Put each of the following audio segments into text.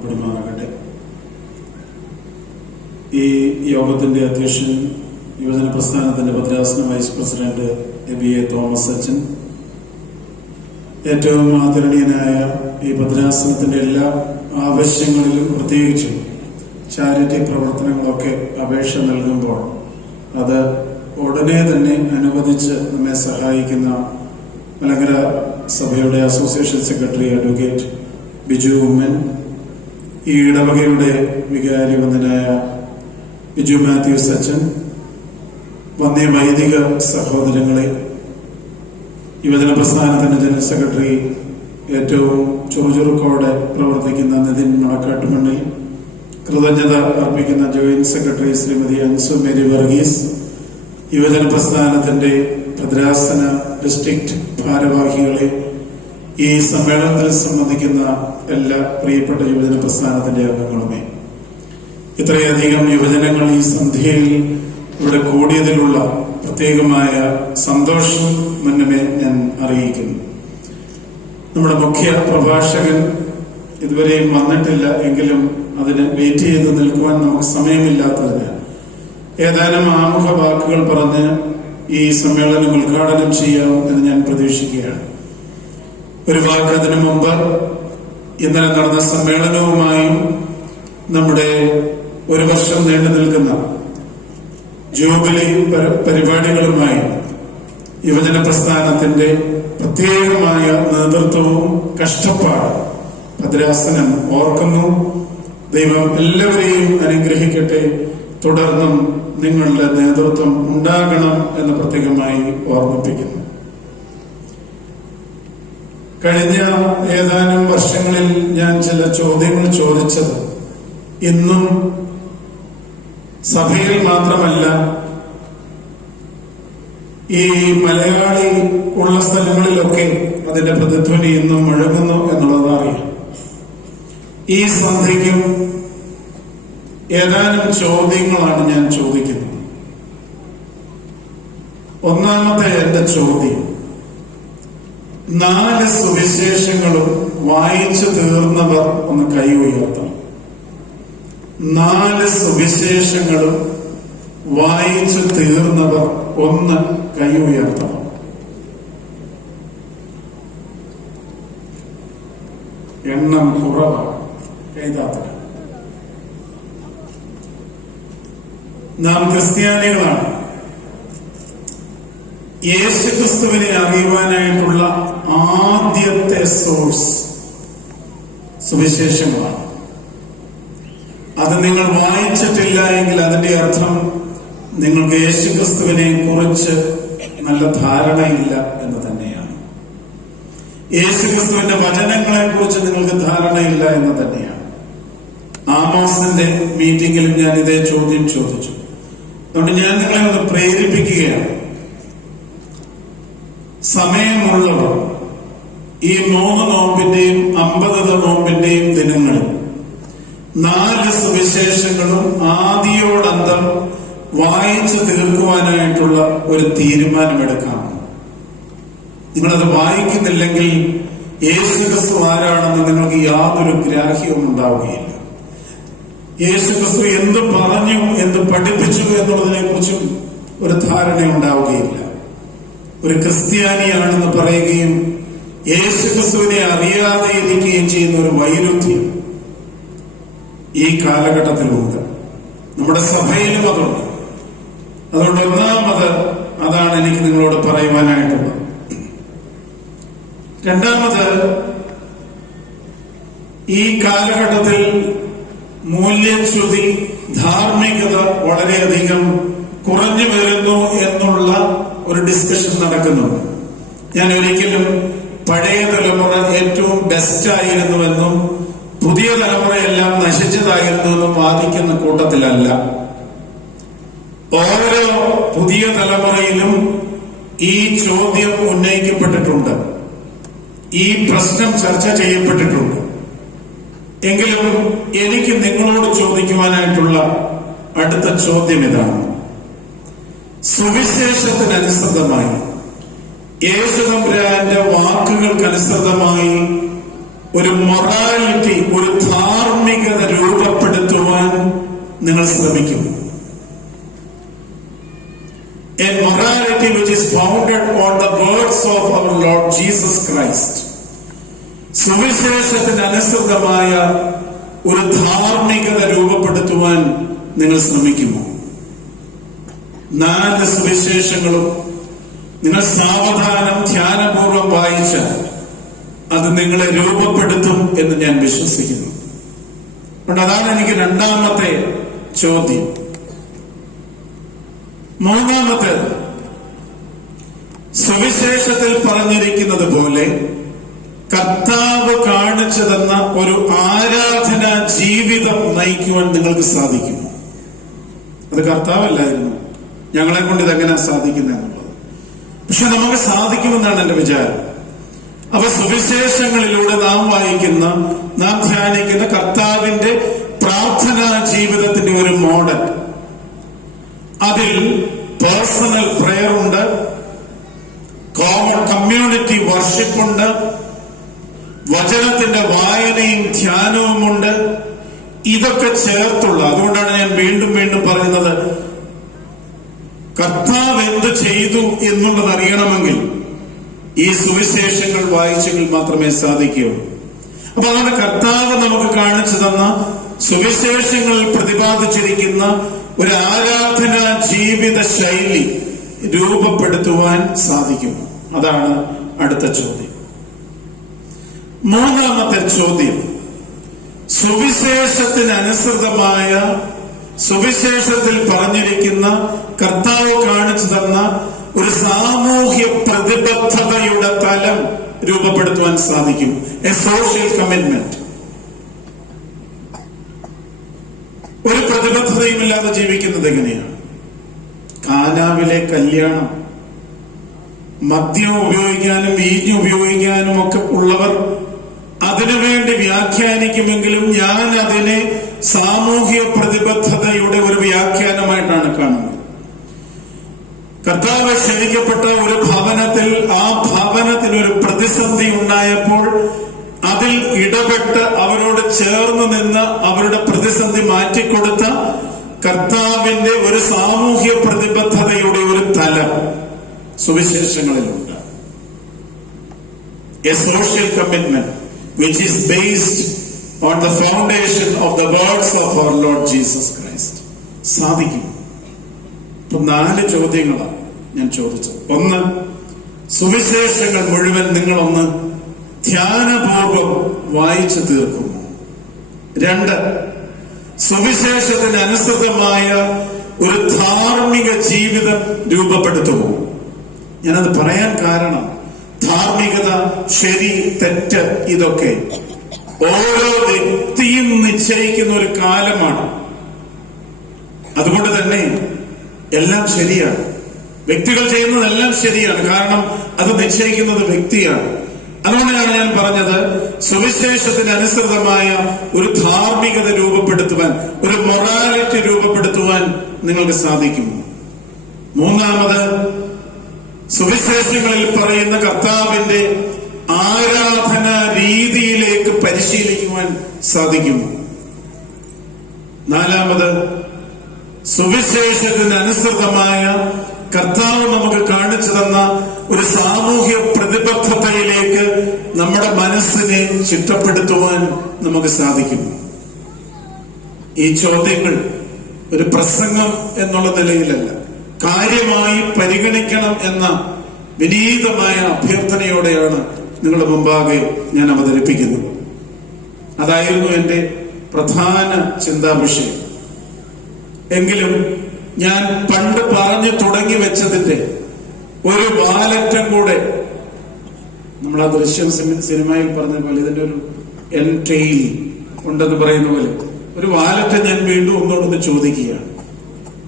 പെരുമാറാകട്ടെ ഈ യോഗത്തിന്റെ അധ്യക്ഷൻ യുവജന പ്രസ്ഥാനത്തിന്റെ ഭദ്രാസന vice president A. B A. Thomas അച്ഛൻ ഏറ്റവും ആദരണീയനായ ഈ ഭദ്രാസനത്തിന്റെ എല്ലാ ആവശ്യങ്ങളിലും പ്രത്യേകിച്ചും ചാരിറ്റി പ്രവർത്തനങ്ങളൊക്കെ അപേക്ഷ നൽകുമ്പോൾ അത് ഉടനെ തന്നെ അനുവദിച്ച് നമ്മെ സഹായിക്കുന്ന മലങ്കര സഭയുടെ association secretary advocate Biju Oommen ഈ ഇടവകയുടെ വികാരി വന്ദനായ ബിജു മാത്യു സച്ചൻ വന്യ വൈദിക സഹോദരങ്ങളെ യുവജന പ്രസ്ഥാനത്തിന്റെ ജനറൽ സെക്രട്ടറി ഏറ്റവും ചുറുചുറുക്കോടെ പ്രവർത്തിക്കുന്ന നിതിൻ മണക്കാട്ടുമണ്ണിൽ കൃതജ്ഞത അർപ്പിക്കുന്ന joint secretary Shrimati Ansu Mary Varghese യുവജന പ്രസ്ഥാനത്തിന്റെ ഭദ്രാസന ഡിസ്ട്രിക്ട് ഭാരവാഹികളെ ഈ സമ്മേളനത്തിൽ സംബന്ധിക്കുന്ന എല്ലാ പ്രിയപ്പെട്ട യുവജന പ്രസ്ഥാനത്തിന്റെ അംഗങ്ങളുമേ ഇത്രയധികം യുവജനങ്ങൾ ഈ സന്ധ്യയിൽ ഇവിടെ കൂടിയതിലുള്ള പ്രത്യേകമായ സന്തോഷം മുന്നമേ ഞാൻ അറിയിക്കുന്നു. നമ്മുടെ മുഖ്യ പ്രഭാഷകൻ ഇതുവരെയും വന്നിട്ടില്ല എങ്കിലും അതിന് വെയിറ്റ് ചെയ്ത് നിൽക്കുവാൻ നമുക്ക് സമയമില്ലാത്തതിന് ഏതാനും ആമുഖ വാക്കുകൾ പറഞ്ഞ് ഈ സമ്മേളനം ഉദ്ഘാടനം ചെയ്യാം എന്ന് ഞാൻ പ്രതീക്ഷിക്കുകയാണ്. ഒരു മുമ്പ് ഇന്നലെ നടന്ന സമ്മേളനവുമായും നമ്മുടെ ഒരു വർഷം നീണ്ടു നിൽക്കുന്ന ജൂബിലി പരിപാടികളുമായി യുവജന പ്രസ്ഥാനത്തിന്റെ പ്രത്യേകമായ നേതൃത്വവും കഷ്ടപ്പാടും ഭദ്രാസനം ഓർക്കുന്നു. ദൈവം എല്ലാവരെയും അനുഗ്രഹിക്കട്ടെ. തുടർന്നും നിങ്ങളുടെ നേതൃത്വം ഉണ്ടാകണം എന്ന് പ്രത്യേകമായി ഓർമ്മിപ്പിക്കുന്നു. കഴിഞ്ഞ ഏതാനും വർഷങ്ങളിൽ ഞാൻ ചില ചോദ്യങ്ങൾ ചോദിച്ചത്. ഇന്നും സഭയിൽ മാത്രമല്ല ഈ മലയാളി ഉള്ള സ്ഥലങ്ങളിലൊക്കെ അതിന്റെ പ്രതിധ്വനി ഇന്നും മുഴങ്ങുന്നു എന്നുള്ളത് അറിയാം. ഈ സന്ധ്യയ്ക്കും ഏതാനും ചോദ്യങ്ങളാണ് ഞാൻ ചോദിക്കുന്നത്. ഒന്നാമത്തെ എന്റെ ചോദ്യം നാല് സുവിശേഷങ്ങളും വായിച്ചു തീർന്നവർ ഒന്ന് കൈ ഉയർത്തണം. നാല് സുവിശേഷങ്ങളും വായിച്ചു തീർന്നവർ ഒന്ന് കൈ ഉയർത്തണം. എണ്ണം കുറവാണ്. എഴുതാത്തത്. നാം ക്രിസ്ത്യാനികളാണ്. യേശുക്രിസ്തുവിനെ അറിയുവാനായിട്ടുള്ള ആദ്യത്തെ സോഴ്സ് സുവിശേഷങ്ങളാണ്. അത് നിങ്ങൾ വായിച്ചിട്ടില്ല എങ്കിൽ അതിന്റെ അർത്ഥം നിങ്ങൾക്ക് യേശു ക്രിസ്തുവിനെ കുറിച്ച് നല്ല ധാരണയില്ല എന്ന് തന്നെയാണ്. യേശു ക്രിസ്തുവിന്റെ വചനങ്ങളെ കുറിച്ച് നിങ്ങൾക്ക് ധാരണയില്ല എന്ന് തന്നെയാണ്. ആമോസിന്റെ മീറ്റിംഗിലും ഞാൻ ഇതേ ചോദ്യം ചോദിച്ചു. അതുകൊണ്ട് ഞാൻ നിങ്ങളെ ഒന്ന് പ്രേരിപ്പിക്കുകയാണ്. സമയമുള്ളവർ ഈ മൂന്ന് നോമ്പിന്റെയും അമ്പതത നോമ്പിന്റെയും ദിനങ്ങളിൽ നാല് സുവിശേഷങ്ങളും ആദിയോടന്തം വായിച്ചു തീർക്കുവാനായിട്ടുള്ള ഒരു തീരുമാനമെടുക്കാം. നിങ്ങളത് വായിക്കുന്നില്ലെങ്കിൽ യേശു ക്രിസ്തു ആരാണെന്ന് നിങ്ങൾക്ക് യാതൊരു ഗ്രാഹ്യവും ഉണ്ടാവുകയില്ല. യേശു ക്രിസ്തു എന്ത് പറഞ്ഞു എന്ത് പഠിപ്പിച്ചു എന്നുള്ളതിനെ കുറിച്ചും ഒരു ധാരണ ഉണ്ടാവുകയില്ല ഒരു ക്രിസ്ത്യാനിയാണെന്ന് പറയുകയും യേശു ക്രിസ്തുവിനെ അറിയാതെ ഇരിക്കുകയും ചെയ്യുന്ന ഒരു വൈരുദ്ധ്യം ഈ കാലഘട്ടത്തിലുണ്ട് നമ്മുടെ സഭയിലും അതുണ്ട്. അതുകൊണ്ട് ഒന്നാമത് അതാണ് എനിക്ക് നിങ്ങളോട് പറയുവാനായിട്ടുള്ളത്. രണ്ടാമത് ഈ കാലഘട്ടത്തിൽ മൂല്യച്യുതി ധാർമ്മികത വളരെയധികം കുറഞ്ഞു വരുന്നു എന്നുള്ള ഒരു ഡിസ്കഷൻ നടക്കുന്നുണ്ട്. ഞാൻ ഒരിക്കലും പഴയ തലമുറ ഏറ്റവും ബെസ്റ്റ് ആയിരുന്നുവെന്നും പുതിയ തലമുറയെല്ലാം നശിച്ചതായിരുന്നുവെന്നും വാദിക്കുന്ന കൂട്ടത്തിലല്ല. ഓരോ പുതിയ തലമുറയിലും ഈ ചോദ്യം ഉന്നയിക്കപ്പെട്ടിട്ടുണ്ട്. ഈ പ്രശ്നം ചർച്ച ചെയ്യപ്പെട്ടിട്ടുണ്ട്. എങ്കിലും എനിക്ക് നിങ്ങളോട് ചോദിക്കുവാനായിട്ടുള്ള അടുത്ത ചോദ്യം ഇതാണ്. സുവിശേഷത്തിനനുസൃതമായി യേശുദമ്പുരാന്റെ വാക്കുകൾക്കനുസൃതമായി ഒരു മൊറാലിറ്റി ഒരു ധാർമ്മിക ധാർമ്മികത രൂപപ്പെടുത്തുവാൻ നിങ്ങൾ ശ്രമിക്കും a morality which is founded on the words of our Lord Jesus Christ. സുവിശേഷത്തിന് അനുസൃതമായ ഒരു ധാർമ്മികത രൂപപ്പെടുത്തുവാൻ നിങ്ങൾ ശ്രമിക്കുമോ നാല് സുവിശേഷങ്ങളും നിങ്ങൾ സാവധാനം ധ്യാനപൂർവം വായിച്ചാൽ അത് നിങ്ങളെ രൂപപ്പെടുത്തും എന്ന് ഞാൻ വിശ്വസിക്കുന്നു. അതുകൊണ്ട് അതാണ് എനിക്ക് രണ്ടാമത്തെ ചോദ്യം. മൂന്നാമത്തേത് സുവിശേഷത്തിൽ പറഞ്ഞിരിക്കുന്നത് പോലെ കർത്താവ് കാണിച്ചു തന്ന ഒരു ആരാധന ജീവിതം നയിക്കുവാൻ നിങ്ങൾക്ക് സാധിക്കും. അത് കർത്താവല്ലായിരുന്നു. ഞങ്ങളെ കൊണ്ട് ഇതെങ്ങനെ സാധിക്കുന്നത് എന്നുള്ളത് പക്ഷെ നമുക്ക് സാധിക്കുമെന്നാണ് എന്റെ വിചാരം. അപ്പൊ സുവിശേഷങ്ങളിലൂടെ നാം വായിക്കുന്ന നാം ധ്യാനിക്കുന്ന കർത്താവിന്റെ പ്രാർത്ഥനാ ജീവിതത്തിന്റെ ഒരു മോഡൽ. അതിൽ പേഴ്സണൽ പ്രെയർ ഉണ്ട് കോമൺ കമ്മ്യൂണിറ്റി വർഷിപ്പ് ഉണ്ട് വചനത്തിന്റെ വായനയും ധ്യാനവുമുണ്ട് ഇതൊക്കെ ചേർത്തുള്ള അതുകൊണ്ടാണ് ഞാൻ വീണ്ടും വീണ്ടും പറയുന്നത് കർത്താവ് എന്ത് ചെയ്തു എന്നുള്ളത് അറിയണമെങ്കിൽ ഈ സുവിശേഷങ്ങൾ വായിച്ചെങ്കിൽ മാത്രമേ സാധിക്കുകയുള്ളൂ. അപ്പൊ അതുകൊണ്ട് കർത്താവ് നമുക്ക് കാണിച്ചു തന്ന സുവിശേഷങ്ങളിൽ പ്രതിപാദിച്ചിരിക്കുന്ന ഒരു ആരാധന ജീവിത ശൈലി രൂപപ്പെടുത്തുവാൻ സാധിക്കും. അതാണ് അടുത്ത ചോദ്യം. മൂന്നാമത്തെ ചോദ്യം. സുവിശേഷത്തിന് അനുസൃതമായ സുവിശേഷത്തിൽ പറഞ്ഞിരിക്കുന്ന കർത്താവ് കാണിച്ചു തന്ന ഒരു സാമൂഹ്യ പ്രതിബദ്ധതയുടെ തലം രൂപപ്പെടുത്തുവാൻ സാധിക്കും. എ സോഷ്യൽ കമ്മിറ്റ്മെന്റ് ഒരു പ്രതിബദ്ധതയുമില്ലാതെ ജീവിക്കുന്നത് എങ്ങനെയാണ്? കാനാവിലെ കല്യാണം. മദ്യം ഉപയോഗിക്കാനും വീഞ്ഞ് ഉപയോഗിക്കാനും ഒക്കെ ഉള്ളവർ അതിനുവേണ്ടി വ്യാഖ്യാനിക്കുമെങ്കിലും ഞാൻ അതിനെ സാമൂഹ്യ പ്രതിബദ്ധതയുടെ ഒരു വ്യാഖ്യാനമായിട്ടാണ് കാണുന്നത്. കർത്താവ് ക്ഷണിക്കപ്പെട്ട ഒരു ഭവനത്തിൽ ആ ഭവനത്തിന് ഒരു പ്രതിസന്ധി ഉണ്ടായപ്പോൾ അതിൽ ഇടപെട്ട് അവരോട് ചേർന്ന് നിന്ന് അവരുടെ പ്രതിസന്ധി മാറ്റിക്കൊടുത്ത കർത്താവിന്റെ ഒരു സാമൂഹ്യ പ്രതിബദ്ധതയുടെ ഒരു തലം സുവിശേഷങ്ങളിലുണ്ട്. A social commitment which is based on the foundation of the words of our Lord Jesus Christ സാധിക്കും. ഇപ്പൊ നാല് ചോദ്യങ്ങളാണ് ഞാൻ ചോദിച്ചത്. ഒന്ന് സുവിശേഷങ്ങൾ മുഴുവൻ നിങ്ങളൊന്ന് ധ്യാനപൂർവം വായിച്ചു തീർക്കുമോ? രണ്ട് സുവിശേഷത്തിന് അനുസൃതമായ ഒരു ധാർമ്മിക ജീവിതം രൂപപ്പെടുത്തുമോ? ഞാനത് പറയാൻ കാരണം ധാർമ്മികത ശരി തെറ്റ് ഇതൊക്കെ ഓരോ വ്യക്തിയും നിശ്ചയിക്കുന്ന ഒരു കാലമാണ്. അതുകൊണ്ട് തന്നെ എല്ലാം ശരിയാണ്. വ്യക്തികൾ ചെയ്യുന്നതെല്ലാം ശരിയാണ്. കാരണം അത് നിശ്ചയിക്കുന്നത് വ്യക്തിയാണ്. അതുകൊണ്ടാണ് ഞാൻ പറഞ്ഞത് സുവിശേഷത്തിന് അനുസൃതമായ ഒരു ധാർമ്മികത രൂപപ്പെടുത്തുവാൻ ഒരു മൊറാലിറ്റി രൂപപ്പെടുത്തുവാൻ നിങ്ങൾക്ക് സാധിക്കും. മൂന്നാമത് സുവിശേഷങ്ങളിൽ പറയുന്ന കർത്താവിന്റെ ആരാധന രീതിയിലേക്ക് പരിശീലിക്കുവാൻ സാധിക്കുന്നു നാലാമത് സുവിശേഷത്തിന് അനുസൃതമായ കർത്താവ് നമുക്ക് കാണിച്ചു തന്ന ഒരു സാമൂഹ്യ പ്രതിബദ്ധതയിലേക്ക് നമ്മുടെ മനസ്സിനെ ചിട്ടപ്പെടുത്തുവാൻ നമുക്ക് സാധിക്കും. ഈ ചോദ്യങ്ങൾ ഒരു പ്രസംഗം എന്നുള്ള നിലയിലല്ല കാര്യമായി പരിഗണിക്കണം എന്ന വിനീതമായ അഭ്യർത്ഥനയോടെയാണ് നിങ്ങളുടെ മുമ്പാകെ ഞാൻ അവതരിപ്പിക്കുന്നു. അതായിരുന്നു എന്റെ പ്രധാന ചിന്താ വിഷയം എങ്കിലും ഞാൻ പണ്ട് പറഞ്ഞു തുടങ്ങി വെച്ചതിന്റെ ഒരു വാലറ്റം കൂടെ നമ്മൾ ആ ദൃശ്യം സിനിമയിൽ പറഞ്ഞ പോലെ ഇതിന്റെ ഒരു എൻ ടെയിൽ ഉണ്ടെന്ന് പറയുന്ന പോലെ ഒരു വാലറ്റ് ഞാൻ വീണ്ടും ഒന്നുകൊണ്ടൊന്ന് ചോദിക്കുകയാണ്.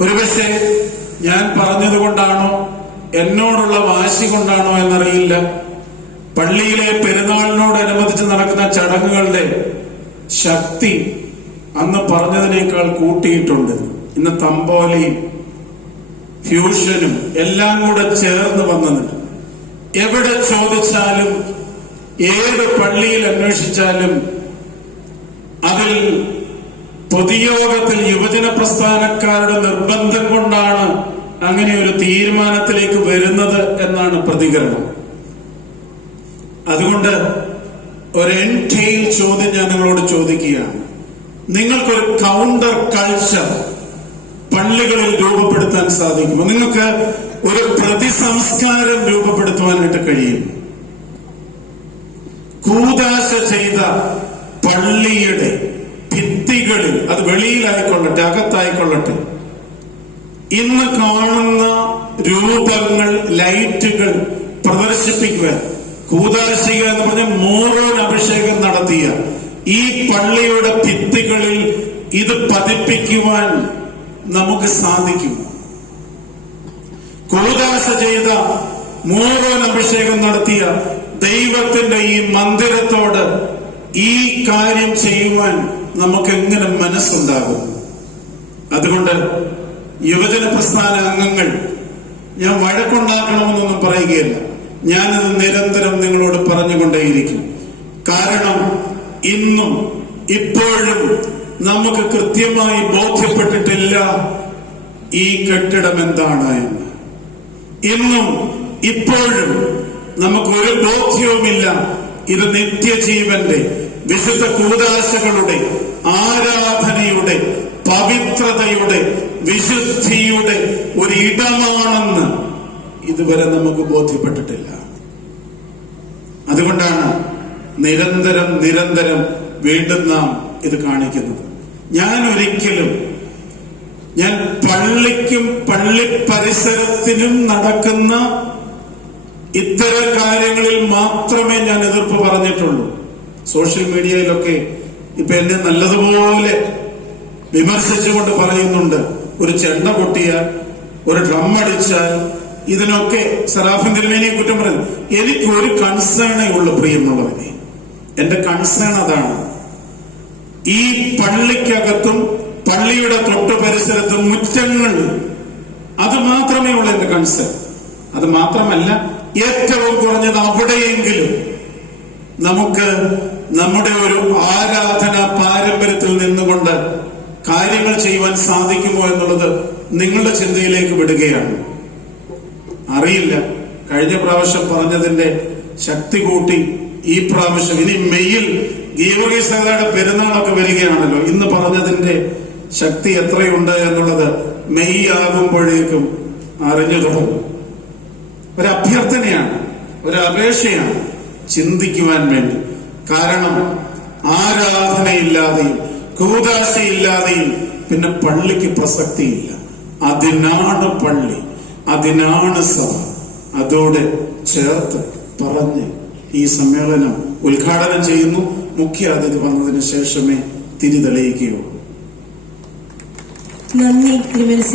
ഒരുപക്ഷെ ഞാൻ പറഞ്ഞത് കൊണ്ടാണോ എന്നോടുള്ള വാശി കൊണ്ടാണോ എന്നറിയില്ല. പള്ളിയിലെ പെരുന്നാളിനോടനുബന്ധിച്ച് നടക്കുന്ന ചടങ്ങുകളുടെ ശക്തി അന്ന് പറഞ്ഞതിനേക്കാൾ കൂട്ടിയിട്ടുണ്ട്. ഇന്ന് തമ്പോലയും ഫ്യൂഷനും എല്ലാം കൂടെ ചേർന്ന് വന്നത്. എവിടെ ചോദിച്ചാലും ഏത് പള്ളിയിൽ അന്വേഷിച്ചാലും അതിൽ പൊതുയോഗത്തിൽ യുവജന പ്രസ്ഥാനക്കാരുടെ നിർബന്ധം കൊണ്ടാണ് അങ്ങനെ ഒരു തീരുമാനത്തിലേക്ക് വരുന്നത് എന്നാണ് പ്രതികരണം. അതുകൊണ്ട് ഒരു എൻടൈൽ ചോദ്യം ഞാൻ നിങ്ങളോട് ചോദിക്കുകയാണ്. നിങ്ങൾക്കൊരു കൗണ്ടർ കൾച്ചർ പള്ളികളിൽ രൂപപ്പെടുത്താൻ സാധിക്കുമോ? നിങ്ങൾക്ക് ഒരു പ്രതിസംസ്കാരം രൂപപ്പെടുത്തുവാനായിട്ട് കഴിയും. കൂതാശ ചെയ്ത പള്ളിയുടെ ഭിത്തികളിൽ അത് വെളിയിലായിക്കൊള്ളട്ടെ അകത്തായിക്കൊള്ളട്ടെ ഇന്ന് കാണുന്ന രൂപങ്ങൾ ലൈറ്റുകൾ പ്രദർശിപ്പിക്കുവാൻ കൂതാശിക എന്ന് പറഞ്ഞ മോറോൻ അഭിഷേകം നടത്തിയ ഈ പള്ളിയുടെ ഭിത്തികളിൽ ഇത് പതിപ്പിക്കുവാൻ നമുക്ക് സാധിക്കും. കൂതാശ ചെയ്ത മോറോൻ അഭിഷേകം നടത്തിയ ദൈവത്തിന്റെ ഈ മന്ദിരത്തോട് ഈ കാര്യം ചെയ്യുവാൻ നമുക്ക് എങ്ങനെ മനസ്സുണ്ടാകും? അതുകൊണ്ട് യുവജന പ്രസ്ഥാന അംഗങ്ങൾ ഞാൻ വഴക്കുണ്ടാക്കണമെന്നൊന്നും പറയുകയല്ല. ഞാനത് നിരന്തരം നിങ്ങളോട് പറഞ്ഞുകൊണ്ടേയിരിക്കും. കാരണം ഇന്നും ഇപ്പോഴും നമുക്ക് കൃത്യമായി ബോധ്യപ്പെട്ടിട്ടില്ല ഈ കെട്ടിടം എന്താണ് എന്ന്. ഇന്നും ഇപ്പോഴും നമുക്ക് ഒരു ബോധ്യവുമില്ല. ഇത് നിത്യജീവന്റെ വിശുദ്ധ കൂതാശകളുടെ ആരാധനയുടെ പവിത്രതയുടെ വിശുദ്ധിയുടെ ഒരു ഇടമാണെന്ന്. ഇതുവരെ നമുക്ക് ബോധ്യപ്പെട്ടിട്ടില്ല. അതുകൊണ്ടാണ് നിരന്തരം നിരന്തരം വീണ്ടും നാം ഇത് കാണിക്കുന്നത്. ഞാൻ ഒരിക്കലും ഞാൻ പള്ളിക്കും പള്ളി പരിസരത്തിനും നടക്കുന്ന ഇത്തരം കാര്യങ്ങളിൽ മാത്രമേ ഞാൻ എതിർപ്പ് പറഞ്ഞിട്ടുള്ളൂ. സോഷ്യൽ മീഡിയയിലൊക്കെ ഇപ്പൊ എന്നെ നല്ലതുപോലെ വിമർശിച്ചുകൊണ്ട് പറയുന്നുണ്ട്. ഒരു ചെണ്ട പൊട്ടിയാൽ ഒരു ഡ്രം അടിച്ചാൽ ഇതിനൊക്കെ സറാഫിൻ തിരുമേനിയെ കുറ്റം പറഞ്ഞു എനിക്ക് ഒരു കൺസേണേ ഉള്ളു പ്രിയമുള്ളവരെ. എന്റെ കൺസേൺ അതാണ്. ഈ പള്ളിക്കകത്തും പള്ളിയുടെ തൊട്ടു പരിസരത്തും മുറ്റങ്ങൾ അത് മാത്രമേ ഉള്ളൂ എന്റെ കൺസേൺ അത് മാത്രമല്ല ഏറ്റവും കുറഞ്ഞത് അവിടെയെങ്കിലും നമുക്ക് നമ്മുടെ ഒരു ആരാധന പാരമ്പര്യത്തിൽ നിന്നുകൊണ്ട് കാര്യങ്ങൾ ചെയ്യുവാൻ സാധിക്കുമോ എന്നുള്ളത് നിങ്ങളുടെ ചിന്തയിലേക്ക് വിടുകയാണ്. അറിയില്ല. കഴിഞ്ഞ പ്രാവശ്യം പറഞ്ഞതിന്റെ ശക്തി കൂട്ടി ഈ പ്രാവശ്യം ഇനി മെയ്യിൽ ഗീവർഗീസയുടെ പെരുന്നാളൊക്കെ വരികയാണല്ലോ. ഇന്ന് പറഞ്ഞതിന്റെ ശക്തി എത്രയുണ്ട് എന്നുള്ളത് മെയ് ആകുമ്പോഴേക്കും അറിഞ്ഞു തുടങ്ങും. ഒരു അഭ്യർത്ഥനയാണ് ഒരു അപേക്ഷയാണ് ചിന്തിക്കുവാൻ വേണ്ടി. കാരണം ആരാധനയില്ലാതെയും കൂതാശയില്ലാതെയും പിന്നെ പള്ളിക്ക് പ്രസക്തിയില്ല. അതിനാണ് പള്ളി. അതിനാണ് സഭ അതോടെ ചേർത്ത് പറഞ്ഞ് ഈ സമ്മേളനം ഉദ്ഘാടനം ചെയ്യുന്നു. മുഖ്യ അതിഥി വന്നതിന് ശേഷമേ തിരി തെളിയിക്കുകയുള്ളൂ നന്ദി